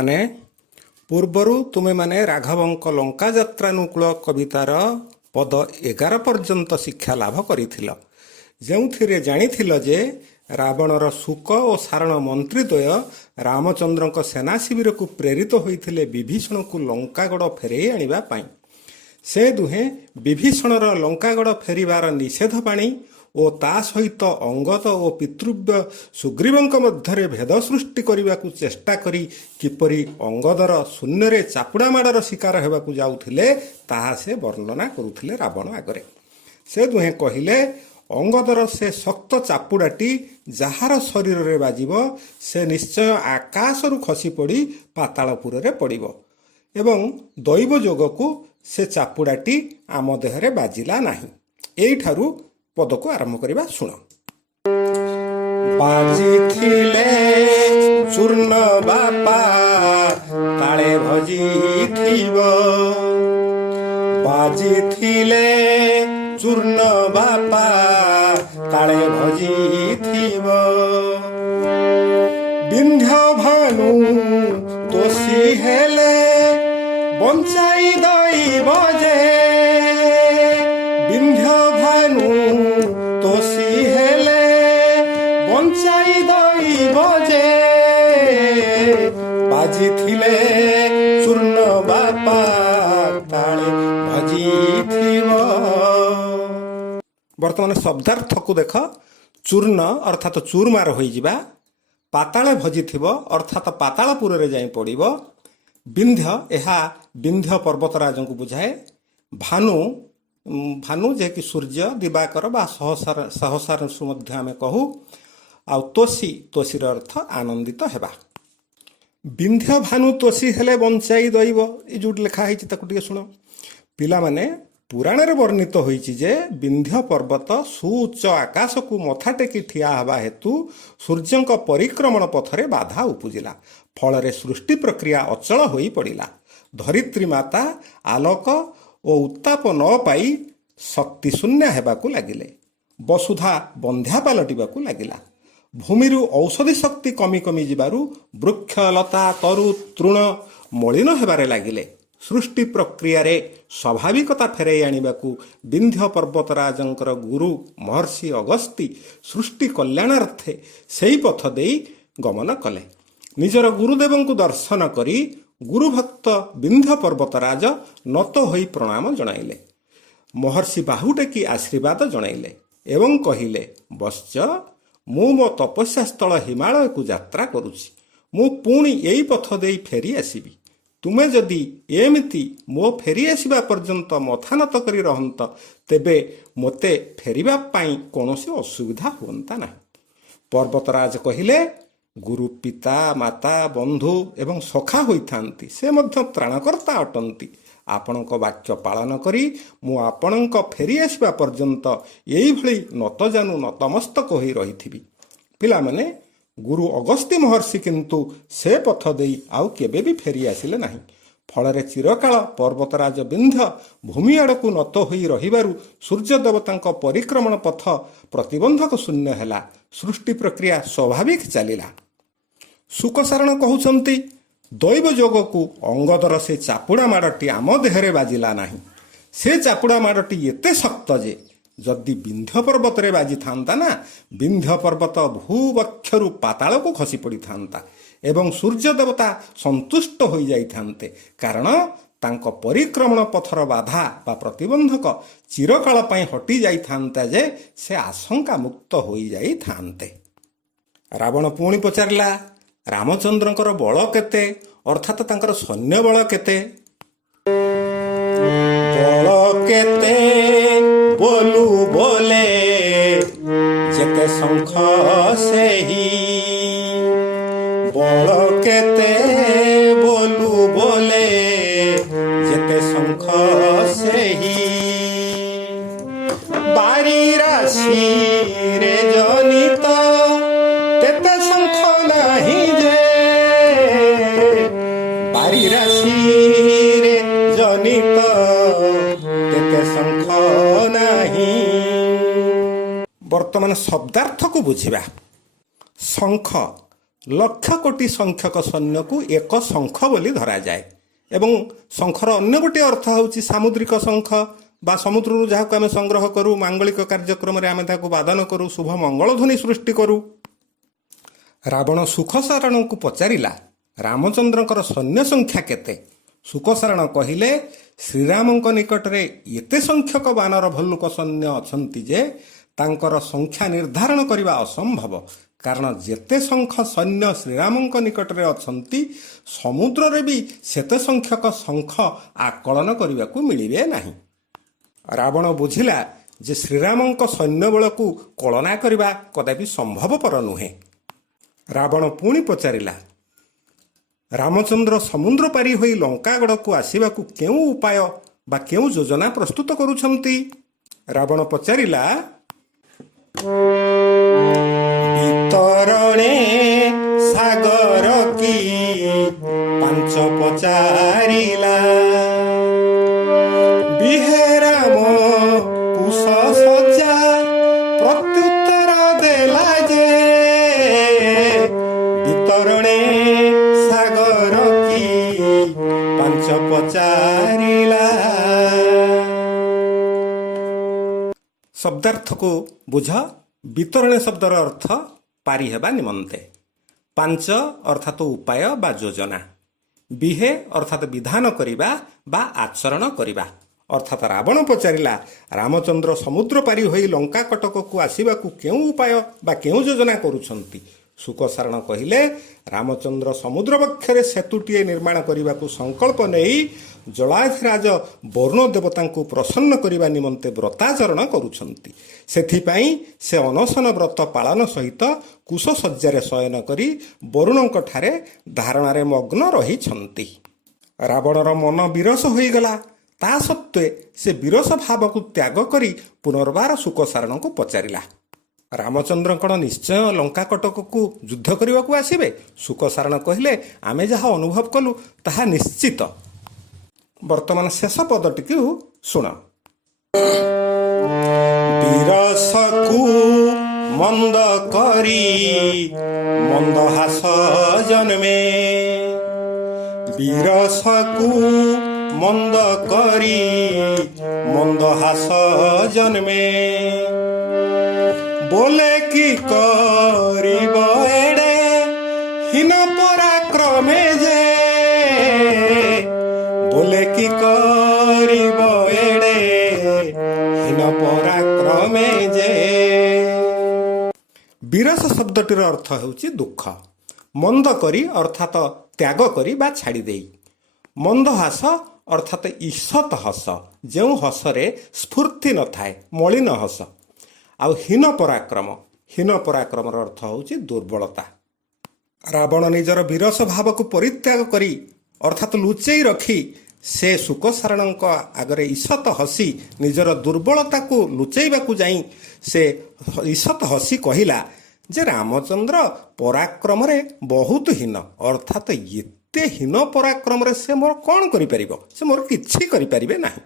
ପିଲାମାନେ ପୂର୍ବରୁ ତୁମେମାନେ ରାଘବଙ୍କ ଲଙ୍କା ଯାତ୍ରାନୁକୂଳ କବିତାର ପଦ 11 ପର୍ଯ୍ୟନ୍ତ ଶିକ୍ଷା ଲାଭ କରିଥିଲ, ଯେଉଁଥିରେ ଜାଣିଥିଲ ଯେ ରାବଣର ଶୁକ ଓ ସାରଣ ମନ୍ତ୍ରୀଦ୍ୱୟ ରାମଚନ୍ଦ୍ରଙ୍କ ସେନା ଶିବିରକୁ ପ୍ରେରିତ ହୋଇଥିଲେ ବିଭୀଷଣକୁ ଲଙ୍କାଗଡ଼ ଫେରାଇ ଆଣିବା ପାଇଁ। ସେ ଦୁହେଁ ବିଭୀଷଣର ଲଙ୍କାଗଡ଼ ଫେରିବାର ନିଷେଧ ବାଣୀ ଓ ତା ସହିତ ଅଙ୍ଗଦ ଓ ପିତୃବ୍ୟ ସୁଗ୍ରୀବଙ୍କ ମଧ୍ୟରେ ଭେଦ ସୃଷ୍ଟି କରିବାକୁ ଚେଷ୍ଟା କରି କିପରି ଅଙ୍ଗଦର ଶୂନ୍ୟରେ ଚାପୁଡ଼ା ମାଡ଼ର ଶିକାର ହେବାକୁ ଯାଉଥିଲେ ତାହା ସେ ବର୍ଣ୍ଣନା କରୁଥିଲେ ରାବଣ ଆଗରେ। ସେ ଦୁହେଁ କହିଲେ, ଅଙ୍ଗଦର ସେ ଶକ୍ତ ଚାପୁଡ଼ାଟି ଯାହାର ଶରୀରରେ ବାଜିବ ସେ ନିଶ୍ଚୟ ଆକାଶରୁ ଖସି ପଡ଼ି ପାତାଳପୁରରେ ପଡ଼ିବ ଏବଂ ଦୈବ ଯୋଗକୁ ସେ ଚାପୁଡ଼ାଟି ଆମ ଦେହରେ ବାଜିଲା ନାହିଁ। ଏଇଠାରୁ ପଦକୁ ଆରମ୍ଭ କରିବା, ଶୁଣ। ବାଜିଥିଲେ ଚୂର୍ଣ୍ଣ ବାପା କାଳେ ଭଜିଥିବ, ବାଜିଥିଲେ ଚୂର୍ଣ୍ଣ ବାପା କାଳେ ଭଜିଥିବ, ବିନ୍ଧ୍ୟ ଭାନୁ ତୋଷୀ ହେଲେ ବଞ୍ଚାଇ ଦଇବ ଯେ, ବିନ୍ଧ୍ୟ ଭାନୁ ତୋଷୀ ହେଲେ ବଞ୍ଚାଇ ଦଇବ ଯେ, ବାଜିଥିଲେ ଚୂର୍ଣ୍ଣ ବାପା କାଳେ ଭଜିଥିବ। ବର୍ତ୍ତମାନ ଶବ୍ଦାର୍ଥକୁ ଦେଖ। ଚୂର୍ଣ୍ଣ ଅର୍ଥାତ୍ ଚୁରମାର ହୋଇଯିବା, ପାତାଳ ଭଜିଥିବ ଅର୍ଥାତ୍ ପାତାଳପୁରରେ ଯାଇ ପଡ଼ିବ, ବିନ୍ଧ୍ୟ ଏହା ବିନ୍ଧ୍ୟ ପର୍ବତରାଜଙ୍କୁ ବୁଝାଏ, ଭାନୁ ଭାନୁ ଯିଏକି ସୂର୍ଯ୍ୟ ଦିବାକର ବା ସହସାଂଶୁ ମଧ୍ୟ ଆମେ କହୁ, ଆଉ ତୋଷୀ ତୋଷୀର ଅର୍ଥ ଆନନ୍ଦିତ ହେବା। ବିନ୍ଧ୍ୟ ଭାନୁ ତୋଷୀ ହେଲେ ବଞ୍ଚାଇ ଦଇବ, ଏ ଯେଉଁଠି ଲେଖା ହେଇଛି ତାକୁ ଟିକେ ଶୁଣ। ପିଲାମାନେ, ପୁରାଣରେ ବର୍ଣ୍ଣିତ ହୋଇଛି ଯେ ବିନ୍ଧ୍ୟ ପର୍ବତ ସୁଉଚ୍ଚ ଆକାଶକୁ ମଥା ଟେକି ଠିଆ ହେବା ହେତୁ ସୂର୍ଯ୍ୟଙ୍କ ପରିକ୍ରମଣ ପଥରେ ବାଧା ଉପୁଜିଲା, ଫଳରେ ସୃଷ୍ଟି ପ୍ରକ୍ରିୟା ଅଚଳ ହୋଇ ପଡ଼ିଲା। ଧରିତ୍ରୀ ମାତା ଆଲୋକ ଓ ଉତ୍ତାପ ନ ପାଇ ଶକ୍ତିଶୂନ୍ୟା ହେବାକୁ ଲାଗିଲେ, ବସୁଧା ବନ୍ଧ୍ୟା ପାଲଟିବାକୁ ଲାଗିଲା, ଭୂମିରୁ ଔଷଧି ଶକ୍ତି କମି କମି ଯିବାରୁ ବୃକ୍ଷ ଲତା ତରୁ ତୃଣ ମଳିନ ହେବାରେ ଲାଗିଲେ। ସୃଷ୍ଟି ପ୍ରକ୍ରିୟାରେ ସ୍ୱାଭାବିକତା ଫେରାଇ ଆଣିବାକୁ ବିନ୍ଧ୍ୟ ପର୍ବତରାଜଙ୍କର ଗୁରୁ ମହର୍ଷି ଅଗସ୍ତି ସୃଷ୍ଟି କଲ୍ୟାଣାର୍ଥେ ସେହି ପଥ ଦେଇ ଗମନ କଲେ। ନିଜର ଗୁରୁଦେବଙ୍କୁ ଦର୍ଶନ କରି ଗୁରୁଭକ୍ତ ବିନ୍ଧ୍ୟ ପର୍ବତରାଜ ନତ ହୋଇ ପ୍ରଣାମ ଜଣାଇଲେ। ମହର୍ଷି ବାହୁ ଟେକି ଆଶୀର୍ବାଦ ଜଣାଇଲେ ଏବଂ କହିଲେ, ବତ୍ସ, ମୁଁ ମୋ ତପସ୍ୟାସ୍ଥଳ ହିମାଳୟକୁ ଯାତ୍ରା କରୁଛି। ମୁଁ ପୁଣି ଏଇ ପଥ ଦେଇ ଫେରି ଆସିବି। ତୁମେ ଯଦି ଏମିତି ମୋ ଫେରି ଆସିବା ପର୍ଯ୍ୟନ୍ତ ମଥାନତ କରି ରହନ୍ତ ତେବେ ମୋତେ ଫେରିବା ପାଇଁ କୌଣସି ଅସୁବିଧା ହୁଅନ୍ତା ନାହିଁ। ପର୍ବତରାଜ କହିଲେ, ଗୁରୁ ପିତା ମାତା ବନ୍ଧୁ ଏବଂ ସଖା ହୋଇଥାନ୍ତି, ସେ ମଧ୍ୟ ତ୍ରାଣକର୍ତ୍ତା ଅଟନ୍ତି। ଆପଣଙ୍କ ବାକ୍ୟ ପାଳନ କରି ମୁଁ ଆପଣଙ୍କ ଫେରି ଆସିବା ପର୍ଯ୍ୟନ୍ତ ଏଇଭଳି ନତଜାନୁ ନତମସ୍ତକ ହୋଇ ରହିଥିବି। ପିଲାମାନେ, ଗୁରୁ ଅଗସ୍ତ୍ୟ ମହର୍ଷି କିନ୍ତୁ ସେ ପଥ ଦେଇ ଆଉ କେବେ ବି ଫେରି ଆସିଲେ ନାହିଁ। ଫଳରେ ଚିରକାଳ ପର୍ବତରାଜ ବିନ୍ଧ୍ୟ ଭୂମି ଆଡ଼କୁ ନତ ହୋଇ ରହିବାରୁ ସୂର୍ଯ୍ୟ ଦେବତାଙ୍କ ପରିକ୍ରମଣ ପଥ ପ୍ରତିବନ୍ଧକ ଶୂନ୍ୟ ହେଲା, ସୃଷ୍ଟି ପ୍ରକ୍ରିୟା ସ୍ୱାଭାବିକ ଚାଲିଲା। ଶୁକସାରଣ କହୁଛନ୍ତି, ଦୈବ ଯୋଗକୁ ଅଙ୍ଗଦର ସେ ଚାପୁଡ଼ା ମାଡ଼ଟି ଆମ ଦେହରେ ବାଜିଲା ନାହିଁ। ସେ ଚାପୁଡ଼ା ମାଡ଼ଟି ଏତେ ଶକ୍ତ ଯେ ଯଦି ବିନ୍ଧ୍ୟ ପର୍ବତରେ ବାଜିଥାନ୍ତା ନା, ବିନ୍ଧ୍ୟ ପର୍ବତ ଭୂବକ୍ଷରୁ ପାତାଳକୁ ଖସି ପଡ଼ିଥାନ୍ତା ଏବଂ ସୂର୍ଯ୍ୟ ଦେବତା ସନ୍ତୁଷ୍ଟ ହୋଇଯାଇଥାନ୍ତେ, କାରଣ ତାଙ୍କ ପରିକ୍ରମଣ ପଥର ବାଧା ବା ପ୍ରତିବନ୍ଧକ ଚିରକାଳ ପାଇଁ ହଟି ଯାଇଥାନ୍ତା ଯେ ସେ ଆଶଙ୍କା ମୁକ୍ତ ହୋଇଯାଇଥାନ୍ତେ। ରାବଣ ପୁଣି ପଚାରିଲା, ରାମଚନ୍ଦ୍ରଙ୍କର ବଳ କେତେ ଅର୍ଥାତ୍ ତାଙ୍କର ସୈନ୍ୟ ବଳ କେତେ? ବଳ କେତେ ବୋଲୁ ବୋଲେ ଯେତେ ଶଙ୍ଖ ସେହି, ବଳ କେତେ ବୋଲୁ ବୋଲେ ଯେତେ ଶଙ୍ଖ ସେହି, ବାରି ରାଶିରେ ଜନିତ ତେତେ ଶଙ୍ଖ ନାହିଁ ଯେ, ବାରି ରାଶିରେ ଜନିତ ତେତେ ଶଙ୍ଖ ନାହିଁ। ବର୍ତ୍ତମାନ ଶବ୍ଦାର୍ଥକୁ ବୁଝିବା। ଶଙ୍ଖ ଲକ୍ଷ କୋଟି ସଂଖ୍ୟକ ସୈନ୍ୟକୁ ଏକ ଶଙ୍ଖ ବୋଲି ଧରାଯାଏ ଏବଂ ଶଙ୍ଖର ଅନ୍ୟ ଗୋଟିଏ ଅର୍ଥ ହେଉଛି ସାମୁଦ୍ରିକ ଶଙ୍ଖ ବା ସମୁଦ୍ରରୁ ଯାହାକୁ ଆମେ ସଂଗ୍ରହ କରୁ, ମାଙ୍ଗଳିକ କାର୍ଯ୍ୟକ୍ରମରେ ଆମେ ତାକୁ ବାଦନ କରୁ, ଶୁଭ ମଙ୍ଗଳ ଧ୍ୱନି ସୃଷ୍ଟି କରୁ। ରାବଣ ସୁଖସାରଣଙ୍କୁ ପଚାରିଲା, ରାମଚନ୍ଦ୍ରଙ୍କର ସୈନ୍ୟ ସଂଖ୍ୟା କେତେ? ସୁଖସାରଣ କହିଲେ, ଶ୍ରୀରାମଙ୍କ ନିକଟରେ ଏତେ ସଂଖ୍ୟକ ବାନର ଭଲ୍ଲୁକ ସୈନ୍ୟ ଅଛନ୍ତି ଯେ ତାଙ୍କର ସଂଖ୍ୟା ନିର୍ଦ୍ଧାରଣ କରିବା ଅସମ୍ଭବ, କାରଣ ଯେତେ ସଂଖ୍ୟ ସୈନ୍ୟ ଶ୍ରୀରାମଙ୍କ ନିକଟରେ ଅଛନ୍ତି ସମୁଦ୍ରରେ ବି ସେତେ ସଂଖ୍ୟକ ଶଙ୍ଖ ଆକଳନ କରିବାକୁ ମିଳିବେ ନାହିଁ। ରାବଣ ବୁଝିଲା ଯେ ଶ୍ରୀରାମଙ୍କ ସୈନ୍ୟବଳକୁ କଳନା କରିବା କଦାପି ସମ୍ଭବପର ନୁହେଁ। ରାବଣ ପୁଣି ପଚାରିଲା, ରାମଚନ୍ଦ୍ର ସମୁଦ୍ର ପାରି ହୋଇ ଲଙ୍କାଗଡ଼କୁ ଆସିବାକୁ କେଉଁ ଉପାୟ ବା କେଉଁ ଯୋଜନା ପ୍ରସ୍ତୁତ କରୁଛନ୍ତି? ରାବଣ ପଚାରିଲା, ବିତରଣେ ସାଗର କି ପାଞ୍ଚ ପଚାରିଲା, ବିହେରାମ କୁଶ ସଜା ପ୍ରତ୍ୟୁତ୍ତର ଦେଲା ଯେ, ବିତରଣେ ସାଗର କି ପାଞ୍ଚ ପଚାରିଲା। ଶବ୍ଦାର୍ଥକୁ ବୁଝ। ବିତରଣେ ଶବ୍ଦର ଅର୍ଥ ପାରି ହେବା ନିମନ୍ତେ, ପାଞ୍ଚ ଅର୍ଥାତ ଉପାୟ ବା ଯୋଜନା, ବିହେ ଅର୍ଥାତ ବିଧାନ କରିବା ବା ଆଚରଣ କରିବା। ଅର୍ଥାତ ରାବଣ ପଚାରିଲା, ରାମଚନ୍ଦ୍ର ସମୁଦ୍ର ପାରି ହୋଇ ଲଙ୍କା କଟକକୁ ଆସିବାକୁ କେଉଁ ଉପାୟ ବା କେଉଁ ଯୋଜନା କରୁଛନ୍ତି? ସୁକସାରଣ କହିଲେ, ରାମଚନ୍ଦ୍ର ସମୁଦ୍ର ବକ୍ଷରେ ସେତୁଟିଏ ନିର୍ମାଣ କରିବାକୁ ସଂକଳ୍ପ ନେଇ ଜଳାଧିରାଜ ବରୁଣ ଦେବତାଙ୍କୁ ପ୍ରସନ୍ନ କରିବା ନିମନ୍ତେ ବ୍ରତାଚରଣ କରୁଛନ୍ତି। ସେଥିପାଇଁ ସେ ଅନଶନ ବ୍ରତ ପାଳନ ସହିତ କୁଶଶଯ୍ୟାରେ ଶୟନ କରି ବରୁଣଙ୍କଠାରେ ଧାରଣାରେ ମଗ୍ନ ରହିଛନ୍ତି। ରାବଣର ମନ ବିରସ ହୋଇଗଲା। ତା ସତ୍ତ୍ୱେ ସେ ବିରସ ଭାବକୁ ତ୍ୟାଗ କରି ପୁନର୍ବାର ସୁକସାରଣଙ୍କୁ ପଚାରିଲା, ରାମଚନ୍ଦ୍ର କ'ଣ ନିଶ୍ଚୟ ଲଙ୍କା କଟକକୁ ଯୁଦ୍ଧ କରିବାକୁ ଆସିବେ? ସୁକସାରଣ କହିଲେ, ଆମେ ଯାହା ଅନୁଭବ କଲୁ ତାହା ନିଶ୍ଚିତ। ବର୍ତ୍ତମାନ ଶେଷ ପଦଟିକୁ ଶୁଣ। ବିରସକୁ ମନ୍ଦ କରି ମନ୍ଦ ହାସ ଜନ୍ମେ, ବିରସକୁ ମନ୍ଦ କରି ମନ୍ଦ ହାସ ଜନ୍ମେ, ବୋଲେ କି କରିବ ଏଡ଼େ ହୀନ ପରାକ୍ରମେ ଯେ, ବୋଲେ କି କରିବ ଏଡ଼େ ହୀନ ପରାକ୍ରମେ ଯେ। ବିରସ ଶବ୍ଦଟିର ଅର୍ଥ ହେଉଛି ଦୁଃଖ। ମନ୍ଦ କରି ଅର୍ଥାତ ତ୍ୟାଗ କରି ବା ଛାଡ଼ି ଦେଇ। ମନ୍ଦ ହାସ ଅର୍ଥାତ ଈଷତ ହସ, ଯେଉଁ ହସରେ ସ୍ଫୂର୍ତ୍ତି ନଥାଏ, ମଳିନ ହସ। ଆଉ ହୀନ ପରାକ୍ରମ, ହୀନ ପରାକ୍ରମର ଅର୍ଥ ହେଉଛି ଦୁର୍ବଳତା। ରାବଣ ନିଜର ବିରସ ଭାବକୁ ପରିତ୍ୟାଗ କରି ଅର୍ଥାତ ଲୁଚେଇ ରଖି ସେ ସୁକସାରଣଙ୍କ ଆଗରେ ଈଷତ ହସି ନିଜର ଦୁର୍ବଳତାକୁ ଲୁଚେଇବାକୁ ଯାଇ ସେ ଈଷତ ହସି କହିଲା ଯେ ରାମଚନ୍ଦ୍ର ପରାକ୍ରମରେ ବହୁତ ହୀନ, ଅର୍ଥାତ ଏତେ ହୀନ ପରାକ୍ରମରେ ସେ ମୋର କ'ଣ କରିପାରିବ? ସେ ମୋର କିଛି କରିପାରିବେ ନାହିଁ।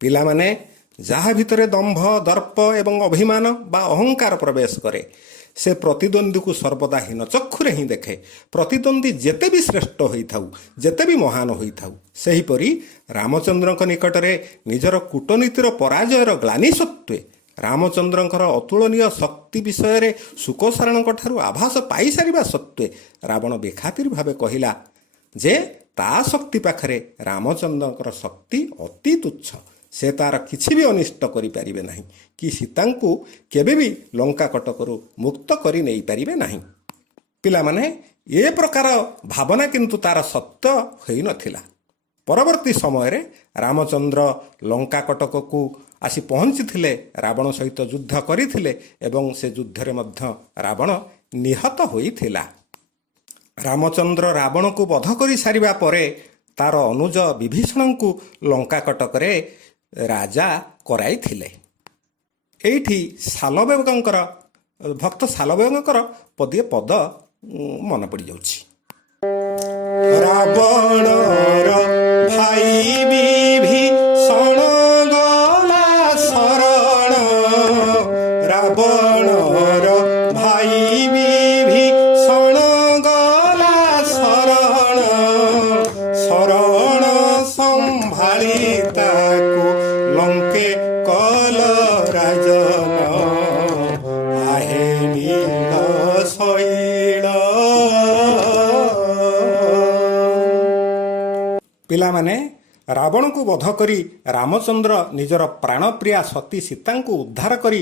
ପିଲାମାନେ, ଯାହା ଭିତରେ ଦମ୍ଭ, ଦର୍ପ ଏବଂ ଅଭିମାନ ବା ଅହଙ୍କାର ପ୍ରବେଶ କରେ ସେ ପ୍ରତିଦ୍ୱନ୍ଦ୍ୱୀକୁ ସର୍ବଦା ହୀନ ଚକ୍ଷୁରେ ହିଁ ଦେଖେ। ପ୍ରତିଦ୍ୱନ୍ଦ୍ୱୀ ଯେତେ ବି ଶ୍ରେଷ୍ଠ ହୋଇଥାଉ, ଯେତେ ବି ମହାନ ହୋଇଥାଉ। ସେହିପରି ରାମଚନ୍ଦ୍ରଙ୍କ ନିକଟରେ ନିଜର କୂଟନୀତିର ପରାଜୟର ଗ୍ଲାନି ସତ୍ତ୍ୱେ ରାମଚନ୍ଦ୍ରଙ୍କର ଅତୁଳନୀୟ ଶକ୍ତି ବିଷୟରେ ସୁକସାରଣଙ୍କ ଠାରୁ ଆଭାସ ପାଇସାରିବା ସତ୍ତ୍ୱେ ରାବଣ ବେଖାତିର ଭାବେ କହିଲା ଯେ ତା ଶକ୍ତି ପାଖରେ ରାମଚନ୍ଦ୍ରଙ୍କର ଶକ୍ତି ଅତି ତୁଚ୍ଛ। ସେ ତାର କିଛି ବି ଅନିଷ୍ଟ କରିପାରିବେ ନାହିଁ କି ସୀତାଙ୍କୁ କେବେ ବି ଲଙ୍କା କଟକରୁ ମୁକ୍ତ କରି ନେଇପାରିବେ ନାହିଁ। ପିଲାମାନେ, ଏ ପ୍ରକାର ଭାବନା କିନ୍ତୁ ତାର ସତ୍ୟ ହୋଇନଥିଲା। ପରବର୍ତ୍ତୀ ସମୟରେ ରାମଚନ୍ଦ୍ର ଲଙ୍କା କଟକକୁ ଆସି ପହଞ୍ଚିଥିଲେ, ରାବଣ ସହିତ ଯୁଦ୍ଧ କରିଥିଲେ ଏବଂ ସେ ଯୁଦ୍ଧରେ ମଧ୍ୟ ରାବଣ ନିହତ ହୋଇଥିଲା। ରାମଚନ୍ଦ୍ର ରାବଣକୁ ବଧ କରି ସାରିବା ପରେ ତାର ଅନୁଜ ବିଭୀଷଣଙ୍କୁ ଲଙ୍କା କଟକରେ ରାଜା କରାଇଥିଲେ। ଏଇଠି ଶାଲବେଗଙ୍କର ଭକ୍ତ ଶାଲବେଗଙ୍କର ପଦିଏ ପଦ ମନେ ପଡ଼ିଯାଉଛି। ରାବଣର ଭାଇ ବିଭୀଷଣ ଗଲା ଶରଣ, ରାବଣର ଭାଇ ବିଭୀଷଣ ପିଲାମାନେ ରାବଣକୁ ବଧ କରି ରାମଚନ୍ଦ୍ର ନିଜର ପ୍ରାଣପ୍ରିୟା ସତୀ ସୀତାଙ୍କୁ ଉଦ୍ଧାର କରି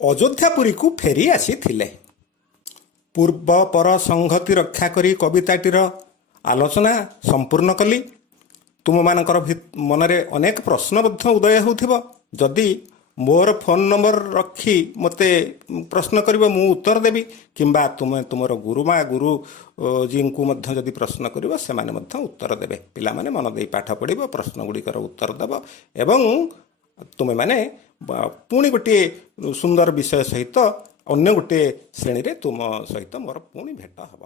ଅଯୋଧ୍ୟାପୁରୀକୁ ଫେରି ଆସିଥିଲେ। ପୂର୍ବ ପର ସଂହତି ରକ୍ଷା କରି କବିତାଟିର ଆଲୋଚନା ସମ୍ପୂର୍ଣ୍ଣ କଲି। ତୁମମାନଙ୍କର ମନରେ ଅନେକ ପ୍ରଶ୍ନ ମଧ୍ୟ ଉଦୟ ହେଉଥିବ। ଯଦି ମୋର ଫୋନ୍ ନମ୍ବର ରଖି ମୋତେ ପ୍ରଶ୍ନ କରିବ, ମୁଁ ଉତ୍ତର ଦେବି, କିମ୍ବା ତୁମେ ତୁମର ଗୁରୁମା ଗୁରୁଜୀଙ୍କୁ ମଧ୍ୟ ଯଦି ପ୍ରଶ୍ନ କରିବ, ସେମାନେ ମଧ୍ୟ ଉତ୍ତର ଦେବେ। ପିଲାମାନେ ମନ ଦେଇ ପାଠ ପଢ଼ିବ, ପ୍ରଶ୍ନ ଗୁଡ଼ିକର ଉତ୍ତର ଦେବ ଏବଂ ତୁମେମାନେ ପୁଣି ଗୋଟିଏ ସୁନ୍ଦର ବିଷୟ ସହିତ ଅନ୍ୟ ଗୋଟିଏ ଶ୍ରେଣୀରେ ତୁମ ସହିତ ମୋର ପୁଣି ଭେଟ ହେବ।